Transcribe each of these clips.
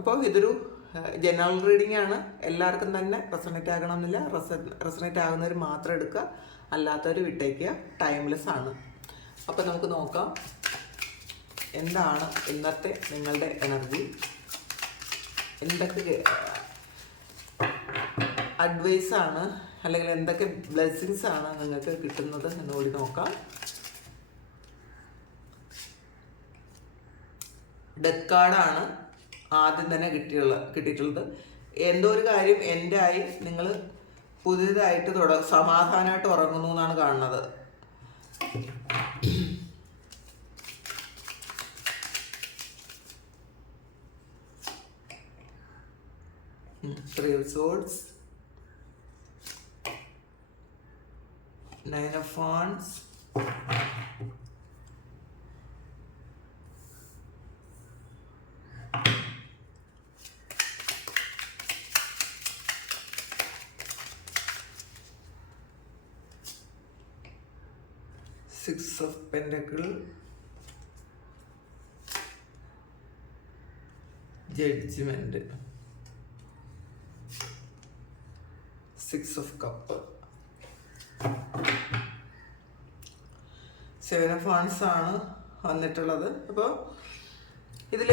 അപ്പോൾ ഇതൊരു general reading ആണ്. എല്ലാവർക്കും തന്നെ റെസണേറ്റ് ആകണമെന്നില്ല. റെസണേറ്റ് ആകുന്നവർ മാത്രം എടുക്കുക. അല്ലാത്തവർ വിട്ടേക്കുക. ടൈംലെസ് ആണ്. അപ്പോൾ നമുക്ക് നോക്കാം. എന്താണ് ഇന്നത്തെ നിങ്ങളുടെ എനർജി എന്തൊക്കെ അഡ്വൈസാണ് അല്ലെങ്കിൽ എന്തൊക്കെ ബ്ലെസ്സിങ്സ് ആണ് നിങ്ങൾക്ക് കിട്ടുന്നത് എന്ന് കൂടി നോക്കാം. ഡെത്ത് കാർഡാണ് ആദ്യം തന്നെ കിട്ടിയുള്ള കിട്ടിയിട്ടുള്ളത്. എന്തോ ഒരു കാര്യം എന്റെ ആയി നിങ്ങൾ പുതിയതായിട്ട് തുട സമാധാനമായിട്ട് ഉറങ്ങുന്നു എന്നാണ് കാണുന്നത്. Three swords nine of wands. Judgment. Six of cup seven of wands ആണ് വന്നിട്ടുള്ളത്. അപ്പോൾ ഇതിൽ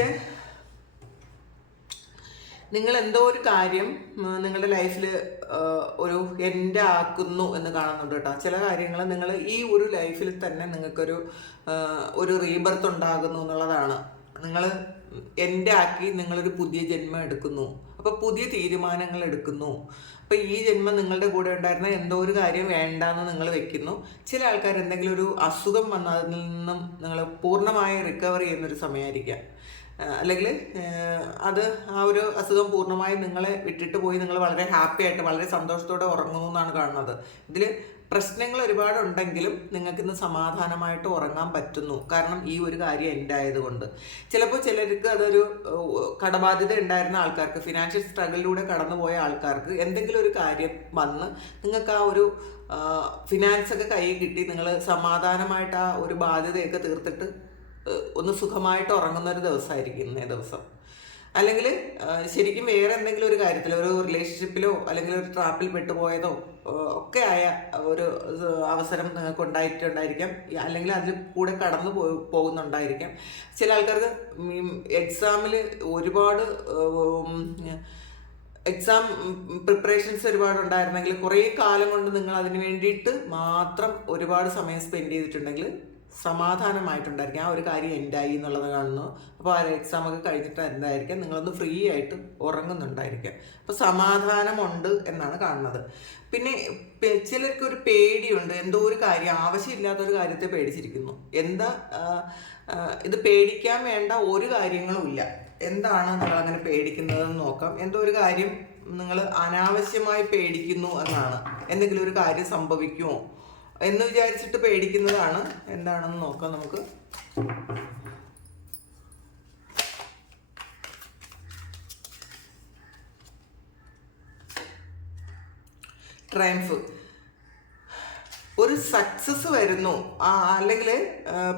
നിങ്ങൾ എന്തോ ഒരു കാര്യം നിങ്ങളുടെ ലൈഫിൽ ഒരു എന്റെ ആക്കുന്നു എന്ന് കാണുന്നുണ്ട് കേട്ടോ. ചില കാര്യങ്ങൾ നിങ്ങൾ ഈ ഒരു ലൈഫിൽ തന്നെ നിങ്ങൾക്കൊരു ഒരു റീബർത്ത് ഉണ്ടാകുന്നു എന്നുള്ളതാണ്. നിങ്ങൾ എന്റെ ആക്കി നിങ്ങളൊരു പുതിയ ജന്മം എടുക്കുന്നു. അപ്പോൾ പുതിയ തീരുമാനങ്ങൾ എടുക്കുന്നു. അപ്പോൾ ഈ ജന്മം നിങ്ങളുടെ കൂടെ ഉണ്ടായിരുന്ന എന്തോ ഒരു കാര്യം വേണ്ടാന്ന് നിങ്ങൾ വെക്കുന്നു. ചില ആൾക്കാർ എന്തെങ്കിലും ഒരു അസുഖം വന്ന അതിൽ നിന്നും നിങ്ങൾ പൂർണമായി റിക്കവർ ചെയ്യുന്നൊരു സമയമായിരിക്കാം. അല്ലെങ്കിൽ അത് ആ ഒരു അസുഖം പൂർണമായി നിങ്ങളെ വിട്ടിട്ട് പോയി നിങ്ങൾ വളരെ ഹാപ്പി ആയിട്ട് വളരെ സന്തോഷത്തോടെ ഉറങ്ങുന്നു എന്നാണ് കാണുന്നത്. ഇതിൽ പ്രശ്നങ്ങൾ ഒരുപാടുണ്ടെങ്കിലും നിങ്ങൾക്ക് ഇന്ന് സമാധാനമായിട്ട് ഉറങ്ങാൻ പറ്റുന്നു. കാരണം ഈ ഒരു കാര്യം എന്റെ ആയതുകൊണ്ട്. ചിലപ്പോൾ ചിലർക്ക് അതൊരു കടബാധ്യത ഉണ്ടായിരുന്ന ആൾക്കാർക്ക് ഫിനാൻഷ്യൽ സ്ട്രഗിളിലൂടെ കടന്നുപോയ ആൾക്കാർക്ക് എന്തെങ്കിലും ഒരു കാര്യം വന്ന് നിങ്ങൾക്ക് ആ ഒരു ഫിനാൻസ് ഒക്കെ കയ്യിൽ കിട്ടി നിങ്ങൾ സമാധാനമായിട്ട് ആ ഒരു ബാധ്യതയൊക്കെ തീർത്തിട്ട് ഒന്ന് സുഖമായിട്ട് ഉറങ്ങുന്ന ഒരു ദിവസമായിരിക്കും ഇന്നേ ദിവസം. അല്ലെങ്കിൽ ശരിക്കും വേറെ എന്തെങ്കിലും ഒരു കാര്യത്തിൽ ഒരു റിലേഷൻഷിപ്പിലോ അല്ലെങ്കിൽ ഒരു ട്രാപ്പിൽ പെട്ടുപോയതോ ഒക്കെ ആയ ഒരു അവസരം നിങ്ങൾക്ക് ഉണ്ടായിട്ടുണ്ടായിരിക്കാം അല്ലെങ്കിൽ അതിൽ കൂടെ കടന്നു പോകുന്നുണ്ടായിരിക്കാം. ചില ആൾക്കാർക്ക് എക്സാമിൽ ഒരുപാട് എക്സാം പ്രിപ്പറേഷൻസ് ഒരുപാട് ഉണ്ടായിരുന്നെങ്കിൽ കുറേ കാലം കൊണ്ട് നിങ്ങൾ അതിന് വേണ്ടിയിട്ട് മാത്രം ഒരുപാട് സമയം സ്പെൻഡ് ചെയ്തിട്ടുണ്ടെങ്കിൽ സമാധാനമായിട്ടുണ്ടായിരിക്കും. ആ ഒരു കാര്യം എൻഡായി എന്നുള്ളത് കാണുന്നു. അപ്പോൾ ആ എക്സാം ഒക്കെ കഴിഞ്ഞിട്ട് എന്തായിരിക്കാം? നിങ്ങളൊന്ന് ഫ്രീ ആയിട്ട് ഉറങ്ങുന്നുണ്ടായിരിക്കാം. അപ്പോൾ സമാധാനമുണ്ട് എന്നാണ് കാണുന്നത്. പിന്നെ ചിലർക്ക് ഒരു പേടിയുണ്ട്. എന്തോ ഒരു കാര്യം ആവശ്യമില്ലാത്തൊരു കാര്യത്തെ പേടിച്ചിരിക്കുന്നു. എന്താ ഇത് പേടിക്കാൻ വേണ്ട ഒരു കാര്യങ്ങളും ഇല്ല. എന്താണ് നിങ്ങൾ അങ്ങനെ പേടിക്കുന്നതെന്ന് നോക്കാം. എന്തോ ഒരു കാര്യം നിങ്ങൾ അനാവശ്യമായി പേടിക്കുന്നു എന്നാണ്. എന്തെങ്കിലും ഒരു കാര്യം സംഭവിക്കുമോ? എന്ന് വിചാരിച്ചിട്ട് പേടിക്കുന്നതാണ്. എന്താണെന്ന് നോക്കാം നമുക്ക്. ട്രയംഫ്. ഒരു സക്സസ് വരുന്നു. അല്ലെങ്കിൽ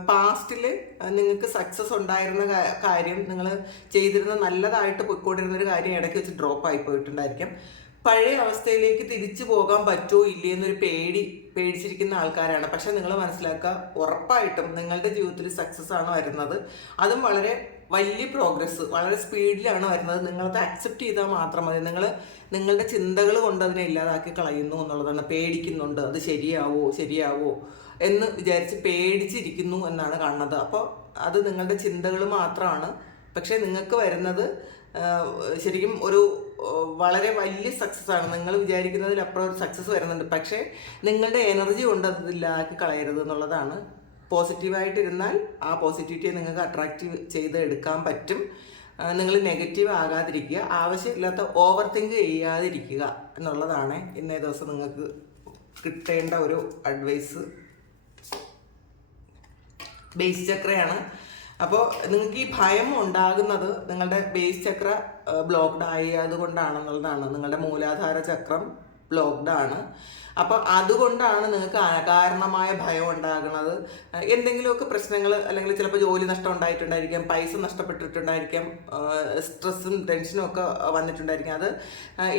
പാസ്റ്റിൽ നിങ്ങൾക്ക് സക്സസ് ഉണ്ടായിരുന്ന കാര്യം നിങ്ങൾ ചെയ്തിരുന്ന നല്ലതായിട്ട് പോയിക്കൊണ്ടിരുന്ന ഒരു കാര്യം ഇടയ്ക്ക് വെച്ച് ഡ്രോപ്പ് ആയി പോയിട്ടുണ്ടായിരിക്കും. പഴയ അവസ്ഥയിലേക്ക് തിരിച്ചു പോകാൻ പറ്റുമോ ഇല്ലേ എന്നൊരു പേടി പേടിച്ചിരിക്കുന്ന ആൾക്കാരാണ്. പക്ഷെ നിങ്ങൾ മനസ്സിലാക്കുക ഉറപ്പായിട്ടും നിങ്ങളുടെ ജീവിതത്തിൽ സക്സസ് ആണ് വരുന്നത്. അതും വളരെ വലിയ പ്രോഗ്രസ് വളരെ സ്പീഡിലാണ് വരുന്നത്. നിങ്ങളത് അക്സെപ്റ്റ് ചെയ്താൽ മാത്രം മതി. നിങ്ങൾ നിങ്ങളുടെ ചിന്തകൾ കൊണ്ട് അതിനെ ഇല്ലാതാക്കി കളയുന്നു എന്നുള്ളതാണ്. പേടിക്കുന്നുണ്ട്. അത് ശരിയാവോ? ശരിയാവോ? എന്ന് വിചാരിച്ച് പേടിച്ചിരിക്കുന്നു എന്നാണ് കാണുന്നത്. അപ്പോൾ അത് നിങ്ങളുടെ ചിന്തകൾ മാത്രമാണ്. പക്ഷേ നിങ്ങൾക്ക് വരുന്നത് ശരിക്കും ഒരു വളരെ വലിയ സക്സസ് ആണ്. നിങ്ങൾ വിചാരിക്കുന്നതിലപ്പുറം ഒരു സക്സസ് വരുന്നുണ്ട്. പക്ഷേ നിങ്ങളുടെ എനർജി കൊണ്ട് അതില്ലാക്കി കളയരുത് എന്നുള്ളതാണ്. പോസിറ്റീവായിട്ടിരുന്നാൽ ആ പോസിറ്റിവിറ്റിയെ നിങ്ങൾക്ക് അട്രാക്റ്റീവ് ചെയ്ത് എടുക്കാൻ പറ്റും. നിങ്ങൾ നെഗറ്റീവ് ആകാതിരിക്കുക. ആവശ്യമില്ലാത്ത ഓവർ തിങ്ക് ചെയ്യാതിരിക്കുക എന്നുള്ളതാണ് ഇന്നേ ദിവസം നിങ്ങൾക്ക് കിട്ടേണ്ട ഒരു അഡ്വൈസ് ബേസ് ചക്രയാണ് അപ്പോൾ നിങ്ങൾക്ക് ഈ ഭയം ഉണ്ടാകുന്നത് നിങ്ങളുടെ ബേസ് ചക്ര ബ്ലോക്ക്ഡ് ആയതുകൊണ്ടാണെന്നുള്ളതാണ് നിങ്ങളുടെ മൂലാധാര ചക്രം ബ്ലോക്ക്ഡ് ആണ്. അപ്പോൾ അതുകൊണ്ടാണ് നിങ്ങൾക്ക് അകാരണമായ ഭയം ഉണ്ടാകുന്നത്. എന്തെങ്കിലുമൊക്കെ പ്രശ്നങ്ങൾ അല്ലെങ്കിൽ ചിലപ്പോൾ ജോലി നഷ്ടം ഉണ്ടായിട്ടുണ്ടായിരിക്കാം പൈസ നഷ്ടപ്പെട്ടിട്ടുണ്ടായിരിക്കാം സ്ട്രെസ്സും ടെൻഷനും ഒക്കെ വന്നിട്ടുണ്ടായിരിക്കാം. അത്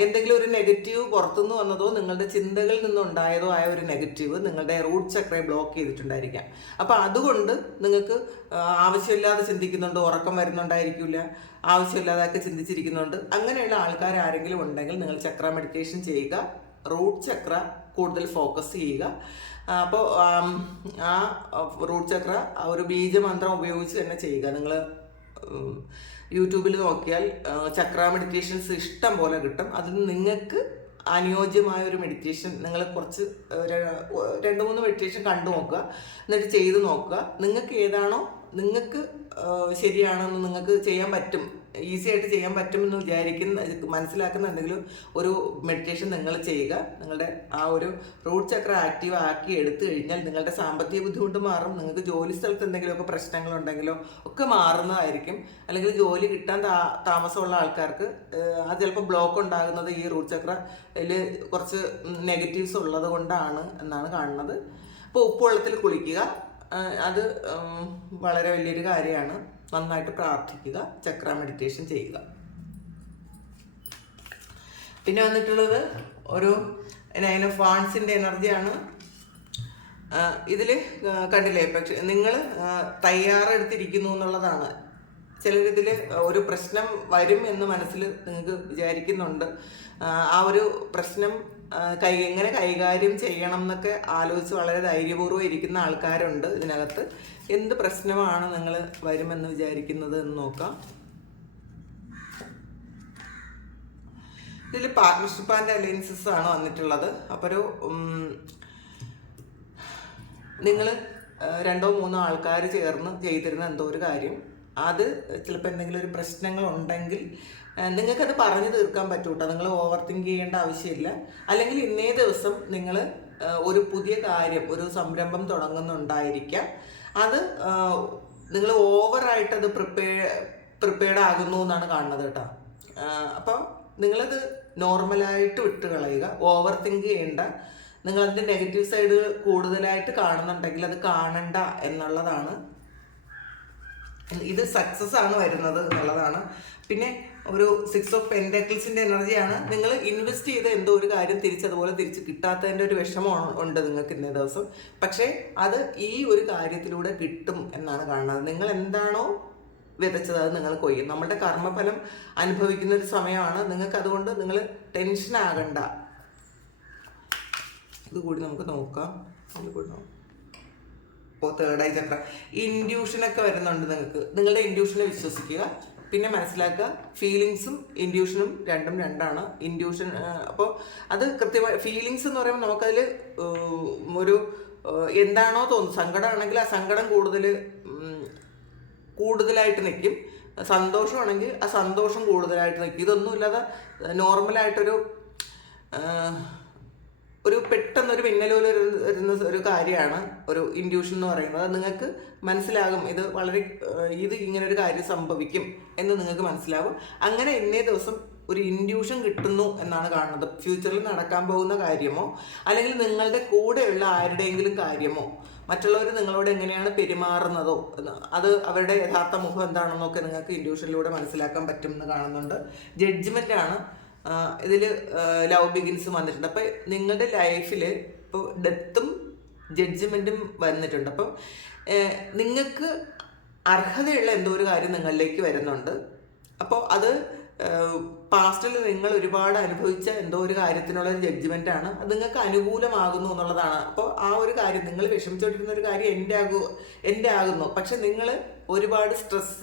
എന്തെങ്കിലും ഒരു നെഗറ്റീവ് പുറത്തുനിന്ന് വന്നതോ നിങ്ങളുടെ ചിന്തകളിൽ നിന്നുണ്ടായതോ ആയ ഒരു നെഗറ്റീവ് നിങ്ങളുടെ റൂട്ട് ചക്രയെ ബ്ലോക്ക് ചെയ്തിട്ടുണ്ടായിരിക്കാം. അപ്പോൾ അതുകൊണ്ട് നിങ്ങൾക്ക് ആവശ്യമില്ലാതെ ചിന്തിക്കുന്നുണ്ട്? ഉറക്കം വരുന്നുണ്ടായിരിക്കില്ല ആവശ്യമില്ലാതെയൊക്കെ ചിന്തിച്ചിരിക്കുന്നുണ്ട്. അങ്ങനെയുള്ള ആൾക്കാർ ആരെങ്കിലും ഉണ്ടെങ്കിൽ നിങ്ങൾ ചക്ര മെഡിറ്റേഷൻ ചെയ്യുക. റൂട്ട് ചക്ര കൂടുതൽ ഫോക്കസ് ചെയ്യുക. അപ്പോൾ ആ റൂട്ട് ചക്ര ഒരു ബീജമന്ത്രം ഉപയോഗിച്ച് തന്നെ ചെയ്യുക. നിങ്ങൾ യൂട്യൂബിൽ നോക്കിയാൽ ചക്ര മെഡിറ്റേഷൻസ് ഇഷ്ടം പോലെ കിട്ടും. അതിൽ നിങ്ങൾക്ക് അനുയോജ്യമായ ഒരു മെഡിറ്റേഷൻ നിങ്ങൾ കുറച്ച് രണ്ട് മൂന്ന് മെഡിറ്റേഷൻ കണ്ടു നോക്കുക. എന്നിട്ട് ചെയ്ത് നോക്കുക. നിങ്ങൾക്ക് ഏതാണോ നിങ്ങൾക്ക് ശരിയാണെന്ന് നിങ്ങൾക്ക് ചെയ്യാൻ പറ്റും. ഈസി ആയിട്ട് ചെയ്യാൻ പറ്റുമെന്ന് വിചാരിക്കുന്ന മനസ്സിലാക്കുന്ന എന്തെങ്കിലും ഒരു മെഡിറ്റേഷൻ നിങ്ങൾ ചെയ്യുക. നിങ്ങളുടെ ആ ഒരു റൂട്ട് ചക്ര ആക്റ്റീവ് ആക്കി എടുത്തു കഴിഞ്ഞാൽ നിങ്ങളുടെ സാമ്പത്തിക ബുദ്ധിമുട്ട് മാറും. നിങ്ങൾക്ക് ജോലി സ്ഥലത്ത് എന്തെങ്കിലുമൊക്കെ പ്രശ്നങ്ങളുണ്ടെങ്കിലോ ഒക്കെ മാറുന്നതായിരിക്കും. അല്ലെങ്കിൽ ജോലി കിട്ടാൻ താ താമസമുള്ള ആൾക്കാർക്ക് അത് ചിലപ്പോൾ ബ്ലോക്ക് ഉണ്ടാകുന്നത് ഈ റൂട്ട് ചക്രയിൽ കുറച്ച് നെഗറ്റീവ്സ് ഉള്ളത് കൊണ്ടാണ് എന്നാണ് കാണുന്നത്. അപ്പോൾ ഉപ്പുവെള്ളത്തിൽ കുളിക്കുക. അത് വളരെ വലിയൊരു കാര്യമാണ്. നന്നായിട്ട് പ്രാർത്ഥിക്കുക ചക്ര മെഡിറ്റേഷൻ ചെയ്യുക. പിന്നെ വന്നിട്ടുള്ളത് ഒരു നയൻ ഓഫ് വാൺസിന്റെ എനർജിയാണ് ഇതിൽ കണ്ടില്ലേ പക്ഷെ നിങ്ങൾ തയ്യാറെടുത്തിരിക്കുന്നു എന്നുള്ളതാണ്. ചിലരിതിൽ ഒരു പ്രശ്നം വരും എന്ന് മനസ്സിൽ നിങ്ങൾക്ക് വിചാരിക്കുന്നുണ്ട്. ആ, ഒരു പ്രശ്നം കൈ എങ്ങനെ കൈകാര്യം ചെയ്യണം എന്നൊക്കെ ആലോചിച്ച് വളരെ ധൈര്യപൂർവം ഇരിക്കുന്ന ആൾക്കാരുണ്ട് ഇതിനകത്ത്. എന്ത് പ്രശ്നമാണ് നിങ്ങൾ വരുമെന്ന് വിചാരിക്കുന്നത് എന്ന് നോക്കാം. ഇതിൽ പാർട്ട്ണർഷിപ്പ് ആൻഡ് അലയൻസസ് ആണ് വന്നിട്ടുള്ളത്. അപ്പോൾ ഒരു നിങ്ങൾ രണ്ടോ മൂന്നോ ആൾക്കാർ ചേർന്ന് ചെയ്തിരുന്ന എന്തോ ഒരു കാര്യം. അത് ചിലപ്പോൾ എന്തെങ്കിലും ഒരു പ്രശ്നങ്ങൾ ഉണ്ടെങ്കിൽ നിങ്ങൾക്കത് പറഞ്ഞു തീർക്കാൻ പറ്റൂട്ടോ? നിങ്ങൾ ഓവർ തിങ്ക് ചെയ്യേണ്ട ആവശ്യമില്ല. അല്ലെങ്കിൽ ഇന്നേ ദിവസം നിങ്ങൾ ഒരു പുതിയ കാര്യം ഒരു സംരംഭം തുടങ്ങുന്നുണ്ടായിരിക്കാം. അത് നിങ്ങൾ ഓവറായിട്ട് അത് പ്രിപ്പയർ പ്രിപ്പയർഡ് ആകുന്നു എന്നാണ് കാണുന്നത് കേട്ടോ. അപ്പോൾ നിങ്ങളത് നോർമലായിട്ട് വിട്ട് കളയുക. ഓവർ തിങ്ക് ചെയ്യേണ്ട നിങ്ങളതിന്റെ നെഗറ്റീവ് സൈഡ് കൂടുതലായിട്ട് കാണുന്നുണ്ടെങ്കിൽ അത് കാണണ്ട എന്നുള്ളതാണ്. ഇത് സക്സസ് ആണ് വരുന്നത് എന്നുള്ളതാണ്. പിന്നെ ഒരു സിക്സ് ഓഫ് പെൻഡക്കിൾസിന്റെ എനർജിയാണ് നിങ്ങൾ ഇൻവെസ്റ്റ് ചെയ്ത എന്തോ ഒരു കാര്യം തിരിച്ചതുപോലെ തിരിച്ച് കിട്ടാത്തതിന്റെ ഒരു വിഷമം ഉണ്ട് നിങ്ങൾക്ക് ഇന്നേ ദിവസം. പക്ഷേ അത് ഈ ഒരു കാര്യത്തിലൂടെ കിട്ടും എന്നാണ് കാണുന്നത്. നിങ്ങൾ എന്താണോ വിതച്ചത് അത് നിങ്ങൾ കൊയ്യും. നമ്മളുടെ കർമ്മഫലം അനുഭവിക്കുന്ന ഒരു സമയമാണ്. നിങ്ങൾക്ക് അതുകൊണ്ട് നിങ്ങൾ ടെൻഷൻ ആകണ്ട. ഇതുകൂടി നമുക്ക് നോക്കാം. ഇത് കൂടി നോക്കാം ഇപ്പോൾ തേർഡ് ഐ ചക്ര ഇൻഡ്യൂഷനൊക്കെ വരുന്നുണ്ട് നിങ്ങൾക്ക്. നിങ്ങളുടെ ഇൻഡ്യൂഷനെ വിശ്വസിക്കുക. പിന്നെ മനസ്സിലാക്കുക ഫീലിങ്സും ഇൻഡ്യൂഷനും രണ്ടും രണ്ടാണ്. ഇൻഡ്യൂഷൻ അപ്പോൾ അത് കൃത്യമായി ഫീലിങ്സ് എന്ന് പറയുമ്പോൾ നമുക്കതിൽ ഒരു എന്താണോ തോന്നുന്നത് സങ്കടമാണെങ്കിൽ ആ സങ്കടം കൂടുതൽ കൂടുതലായിട്ട് നിൽക്കും. സന്തോഷമാണെങ്കിൽ ആ സന്തോഷം കൂടുതലായിട്ട് നിൽക്കും. ഇതൊന്നുമില്ലാതെ നോർമലായിട്ടൊരു ഒരു പെട്ടെന്നൊരു മിന്നലൂൽ വരുന്ന ഒരു കാര്യമാണ് ഒരു ഇൻഡ്യൂഷൻ എന്ന് പറയുന്നത്. നിങ്ങൾക്ക് മനസ്സിലാകും. ഇത് വളരെ ഇത് ഇങ്ങനെ ഒരു കാര്യം സംഭവിക്കും എന്ന് നിങ്ങൾക്ക് മനസ്സിലാവും അങ്ങനെ ഇന്നേ ദിവസം ഒരു ഇൻഡ്യൂഷൻ കിട്ടുന്നു എന്നാണ് കാണുന്നത്. ഫ്യൂച്ചറിൽ നടക്കാൻ പോകുന്ന കാര്യമോ അല്ലെങ്കിൽ നിങ്ങളുടെ കൂടെയുള്ള ആരുടെയെങ്കിലും കാര്യമോ മറ്റുള്ളവർ നിങ്ങളോട് എങ്ങനെയാണ് പെരുമാറുന്നതോ അത് അവരുടെ യഥാർത്ഥ മുഖം എന്താണെന്നൊക്കെ നിങ്ങൾക്ക് ഇൻഡ്യൂഷനിലൂടെ മനസ്സിലാക്കാൻ പറ്റുമെന്ന് കാണുന്നുണ്ട്. ജഡ്ജ്മെന്റ് ആണ് ഇതിൽ ലവ് ബിഗിൻസും വന്നിട്ടുണ്ട്. അപ്പം നിങ്ങളുടെ ലൈഫിൽ ഇപ്പോൾ ഡെത്തും ജഡ്ജ്മെന്റും വന്നിട്ടുണ്ട്. അപ്പം നിങ്ങൾക്ക് അർഹതയുള്ള എന്തോ ഒരു കാര്യം നിങ്ങളിലേക്ക് വരുന്നുണ്ട്. അപ്പോൾ അത് പാസ്റ്റിൽ നിങ്ങൾ ഒരുപാട് അനുഭവിച്ച എന്തോ ഒരു കാര്യത്തിനുള്ള ഒരു ജഡ്ജ്മെന്റ് ആണ്. അത് നിങ്ങൾക്ക് അനുകൂലമാകുന്നു എന്നുള്ളതാണ്. അപ്പോൾ ആ ഒരു കാര്യം നിങ്ങൾ വിഷമിച്ചുകൊണ്ടിരുന്ന ഒരു കാര്യം എന്റെ ആകു എന്റെ ആകുന്നു. പക്ഷെ നിങ്ങൾ ഒരുപാട് സ്ട്രെസ്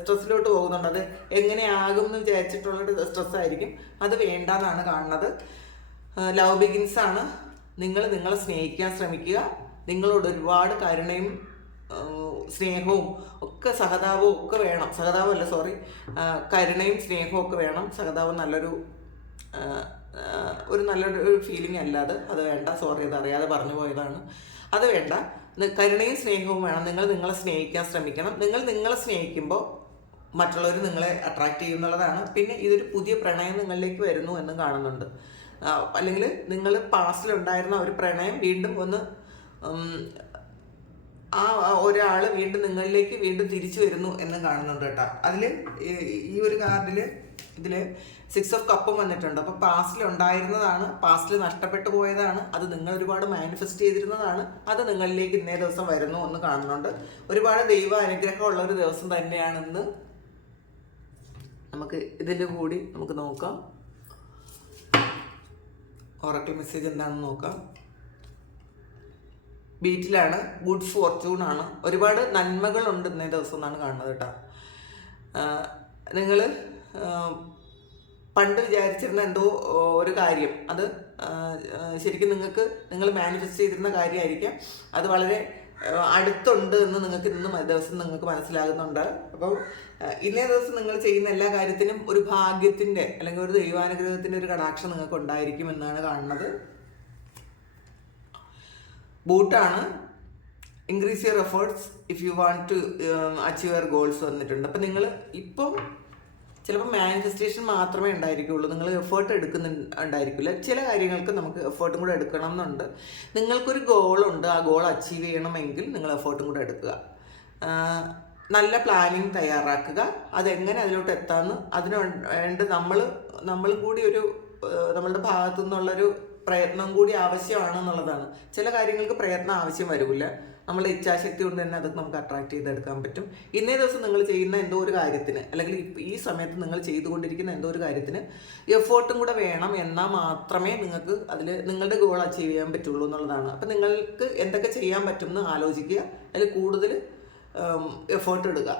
സ്ട്രെസ്സിലോട്ട് പോകുന്നുണ്ട്. അത് എങ്ങനെയാകും എന്ന് വിചാരിച്ചിട്ടുള്ള സ്ട്രെസ് ആയിരിക്കും. അത് വേണ്ടെന്നാണ് കാണുന്നത്. ലവ് ബിഗിൻസ് ആണ്. നിങ്ങൾ നിങ്ങളെ സ്നേഹിക്കാൻ ശ്രമിക്കുക. നിങ്ങളോട് ഒരുപാട് കരുണയും സ്നേഹവും ഒക്കെ സഹതാപവും ഒക്കെ വേണം. സഹതാപമല്ല സോറി കരുണയും സ്നേഹവും ഒക്കെ വേണം. സഹതാപം നല്ലൊരു ഒരു നല്ലൊരു ഫീലിംഗ് അല്ല അത്. അത് വേണ്ട സോറി അത് അറിയാതെ പറഞ്ഞു പോയതാണ്. അത് വേണ്ട. കരുണയും സ്നേഹവും വേണം. നിങ്ങൾ നിങ്ങളെ സ്നേഹിക്കാൻ ശ്രമിക്കണം. നിങ്ങൾ നിങ്ങളെ സ്നേഹിക്കുമ്പോൾ മറ്റുള്ളവർ നിങ്ങളെ അട്രാക്ട് ചെയ്യുന്നുള്ളതാണ് പിന്നെ ഇതൊരു പുതിയ പ്രണയം നിങ്ങളിലേക്ക് വരുന്നു എന്നും കാണുന്നുണ്ട്. അല്ലെങ്കിൽ നിങ്ങൾ പാസ്റ്റിലുണ്ടായിരുന്ന ഒരു പ്രണയം വീണ്ടും ഒന്ന് ആ ഒരാൾ വീണ്ടും നിങ്ങളിലേക്ക് വീണ്ടും തിരിച്ചു വരുന്നു എന്നും കാണുന്നുണ്ട് കേട്ടോ. അതിൽ ഈ ഒരു കാർഡിൽ ഇതിൽ സിക്സ് ഓഫ് കപ്പും വന്നിട്ടുണ്ട്. അപ്പോൾ പാസ്റ്റിൽ ഉണ്ടായിരുന്നതാണ് പാസ്റ്റിൽ നഷ്ടപ്പെട്ടു പോയതാണ് അത് നിങ്ങൾ ഒരുപാട് മാനിഫെസ്റ്റ് ചെയ്തിരുന്നതാണ് അത് നിങ്ങളിലേക്ക് ഇന്നേ ദിവസം വരുന്നു എന്ന് കാണുന്നുണ്ട്. ഒരുപാട് ദൈവ അനുഗ്രഹം ഉള്ള ഒരു ദിവസം തന്നെയാണെന്ന് നമുക്ക് ഇതിന്റെ കൂടി നമുക്ക് നോക്കാം. ഓറക്കിൾ മെസ്സേജ് എന്താണെന്ന് നോക്കാം. ബീറ്റിലാണ് ഗുഡ് ഫോർച്യൂൺ ആണ്. ഒരുപാട് നന്മകളുണ്ട് ഇന്നേ ദിവസം എന്നാണ് കാണുന്നത് കേട്ടോ. നിങ്ങൾ പണ്ട് വിചാരിച്ചിരുന്ന എന്തോ ഒരു കാര്യം. അത് ശരിക്കും നിങ്ങൾക്ക് നിങ്ങൾ മാനിഫെസ്റ്റ് ചെയ്തിരുന്ന കാര്യമായിരിക്കാം. അത് വളരെ അടുത്തുണ്ട് എന്ന് നിങ്ങൾക്ക് ഇന്ന് ദിവസം നിങ്ങൾക്ക് മനസ്സിലാകുന്നുണ്ട്. അപ്പോൾ ഇന്നേ ദിവസം നിങ്ങൾ ചെയ്യുന്ന എല്ലാ കാര്യത്തിനും ഒരു ഭാഗ്യത്തിന്റെ അല്ലെങ്കിൽ ഒരു ദൈവാനുഗ്രഹത്തിന്റെ ഒരു കടാക്ഷം നിങ്ങൾക്ക് ഉണ്ടായിരിക്കും എന്നാണ് കാണുന്നത്. ബൂട്ടാണ്. Increase your efforts if you want to achieve your goals വന്നിട്ടുണ്ട്. അപ്പം നിങ്ങൾ ഇപ്പം ചിലപ്പോൾ മാനിഫെസ്റ്റേഷൻ മാത്രമേ ഉണ്ടായിരിക്കുള്ളൂ. നിങ്ങൾ എഫേർട്ട് എടുക്കുന്ന ഉണ്ടായിരിക്കില്ല. ചില കാര്യങ്ങൾക്ക് നമുക്ക് എഫേർട്ടും കൂടെ എടുക്കണം എന്നുണ്ട്. നിങ്ങൾക്കൊരു ഗോളുണ്ട് ആ ഗോൾ അച്ചീവ് ചെയ്യണമെങ്കിൽ നിങ്ങൾ എഫേർട്ടും കൂടെ എടുക്കുക. നല്ല പ്ലാനിങ് തയ്യാറാക്കുക. അതെങ്ങനെ അതിലോട്ട് എത്താമെന്ന് അതിന് വേണ്ട നമ്മൾ നമ്മൾ കൂടി ഒരു നമ്മളുടെ ഭാഗത്തു നിന്നുള്ളൊരു പ്രയത്നം കൂടി ആവശ്യമാണെന്നുള്ളതാണ് ചില കാര്യങ്ങൾക്ക് പ്രയത്നം ആവശ്യം വരില്ല. നമ്മളുടെ ഇച്ഛാശക്തി കൊണ്ട് തന്നെ അതൊക്കെ നമുക്ക് അട്രാക്ട് ചെയ്തെടുക്കാൻ പറ്റും. ഇന്നേ ദിവസം നിങ്ങൾ ചെയ്യുന്ന എന്തോ ഒരു കാര്യത്തിന് അല്ലെങ്കിൽ ഈ സമയത്ത് നിങ്ങൾ ചെയ്തുകൊണ്ടിരിക്കുന്ന എന്തോ ഒരു കാര്യത്തിന് എഫേർട്ടും കൂടെ വേണം എന്നാൽ മാത്രമേ നിങ്ങൾക്ക് അതിൽ നിങ്ങളുടെ ഗോൾ അച്ചീവ് ചെയ്യാൻ പറ്റുള്ളൂ എന്നുള്ളതാണ്. അപ്പം നിങ്ങൾക്ക് എന്തൊക്കെ ചെയ്യാൻ പറ്റും എന്ന് ആലോചിക്കുക അതിൽ കൂടുതൽ എഫേർട്ട് ഇടുക.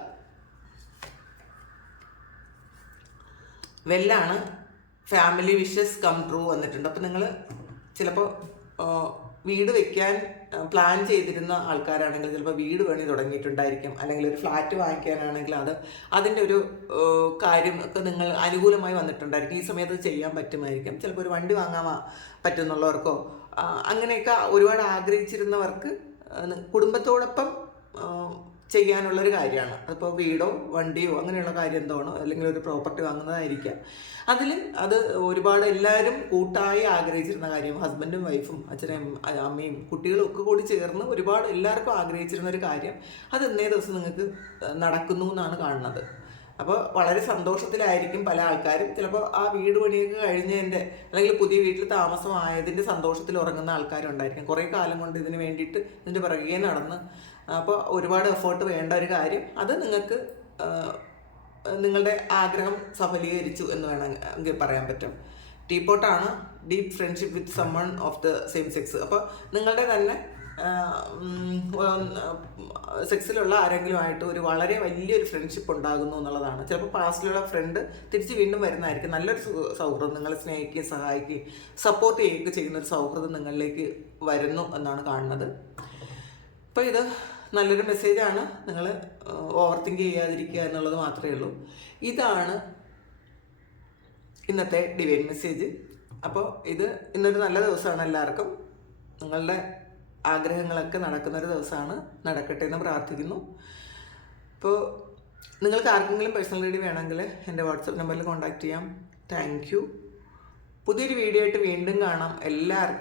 വെല്ലാണ് ഫാമിലി വിഷസ് കം ട്രൂ വന്നിട്ടുണ്ട്. അപ്പം നിങ്ങൾ ചിലപ്പോൾ വീട് വെക്കാൻ പ്ലാൻ ചെയ്തിരുന്ന ആൾക്കാരാണെങ്കിൽ ചിലപ്പോൾ വീട് പണി തുടങ്ങിയിട്ടുണ്ടായിരിക്കും. അല്ലെങ്കിൽ ഒരു ഫ്ലാറ്റ് വാങ്ങിക്കാനാണെങ്കിൽ അത് അതിന്റെ ഒരു കാര്യം ഒക്കെ നിങ്ങൾ അനുകൂലമായി വന്നിട്ടുണ്ടായിരിക്കും. ഈ സമയത്ത് ചെയ്യാൻ പറ്റുമായിരിക്കും. ചിലപ്പോൾ ഒരു വണ്ടി വാങ്ങാൻ പറ്റുന്നുള്ളവർക്കോ അങ്ങനെയൊക്കെ ഒരുപാട് ആഗ്രഹിച്ചിരുന്നവർക്ക് കുടുംബത്തോടൊപ്പം ചെയ്യാനുള്ളൊരു കാര്യമാണ്. അതിപ്പോൾ വീടോ വണ്ടിയോ അങ്ങനെയുള്ള കാര്യം എന്തോ ആണോ അല്ലെങ്കിൽ ഒരു പ്രോപ്പർട്ടി വാങ്ങുന്നതായിരിക്കാം. അതിൽ അത് ഒരുപാട് എല്ലാവരും കൂട്ടായി ആഗ്രഹിച്ചിരുന്ന കാര്യം ഹസ്ബൻഡും വൈഫും അച്ഛനും അമ്മയും കുട്ടികളും ഒക്കെ കൂടി ചേർന്ന് ഒരുപാട് എല്ലാവർക്കും ആഗ്രഹിച്ചിരുന്ന ഒരു കാര്യം അത് ഇന്നേ ദിവസം നിങ്ങൾക്ക് നടക്കുന്നു എന്നാണ് കാണുന്നത്. അപ്പോൾ വളരെ സന്തോഷത്തിലായിരിക്കും പല ആൾക്കാരും. ചിലപ്പോൾ ആ വീട് പണിയൊക്കെ കഴിഞ്ഞതിന്റെ അല്ലെങ്കിൽ പുതിയ വീട്ടിൽ താമസമായതിന്റെ സന്തോഷത്തിൽ ഉറങ്ങുന്ന ആൾക്കാരുണ്ടായിരിക്കും. കുറേ കാലം കൊണ്ട് ഇതിന് വേണ്ടിയിട്ട് ഇതിന്റെ പിറകെ നടന്ന് അപ്പോൾ ഒരുപാട് എഫേർട്ട് വേണ്ട ഒരു കാര്യം അത് നിങ്ങൾക്ക് നിങ്ങളുടെ ആഗ്രഹം സഫലീകരിച്ചു എന്ന് വേണമെങ്കിൽ പറയാൻ പറ്റും. ടീപ്പോട്ടാണ് deep friendship with someone of the same sex അപ്പോൾ നിങ്ങളുടെ തന്നെ സെക്സിലുള്ള ആരെങ്കിലും ആയിട്ട് ഒരു വളരെ വലിയൊരു ഫ്രണ്ട്ഷിപ്പ് ഉണ്ടാകുന്നു എന്നുള്ളതാണ്. ചിലപ്പോൾ പാസ്റ്റിലുള്ള ഫ്രണ്ട് തിരിച്ച് വീണ്ടും വരുന്നതായിരിക്കും. നല്ലൊരു സൗഹൃദം നിങ്ങളെ സ്നേഹിക്കുകയും സഹായിക്കുകയും സപ്പോർട്ട് ചെയ്യുകയൊക്കെ ചെയ്യുന്ന ഒരു സൗഹൃദം നിങ്ങളിലേക്ക് വരുന്നു എന്നാണ് കാണുന്നത്. അപ്പോൾ ഇത് നല്ലൊരു മെസ്സേജാണ് നിങ്ങൾ ഓവർ തിങ്ക് ചെയ്യാതിരിക്കുക എന്നുള്ളത് മാത്രമേ ഉള്ളൂ. ഇതാണ് ഇന്നത്തെ ഡിവൈൻ മെസ്സേജ് അപ്പോൾ ഇത് ഇന്നൊരു നല്ല ദിവസമാണ് എല്ലാവർക്കും. നിങ്ങളുടെ ആഗ്രഹങ്ങളൊക്കെ നടക്കുന്നൊരു ദിവസമാണ്. നടക്കട്ടെ എന്ന് പ്രാർത്ഥിക്കുന്നു. അപ്പോൾ നിങ്ങൾക്ക് ആർക്കെങ്കിലും പേഴ്സണൽ റീഡി വേണമെങ്കിൽ എന്റെ വാട്സപ്പ് നമ്പറിൽ കോൺടാക്ട് ചെയ്യാം. താങ്ക് യു പുതിയൊരു വീഡിയോ ആയിട്ട് വീണ്ടും കാണാം. എല്ലാവരും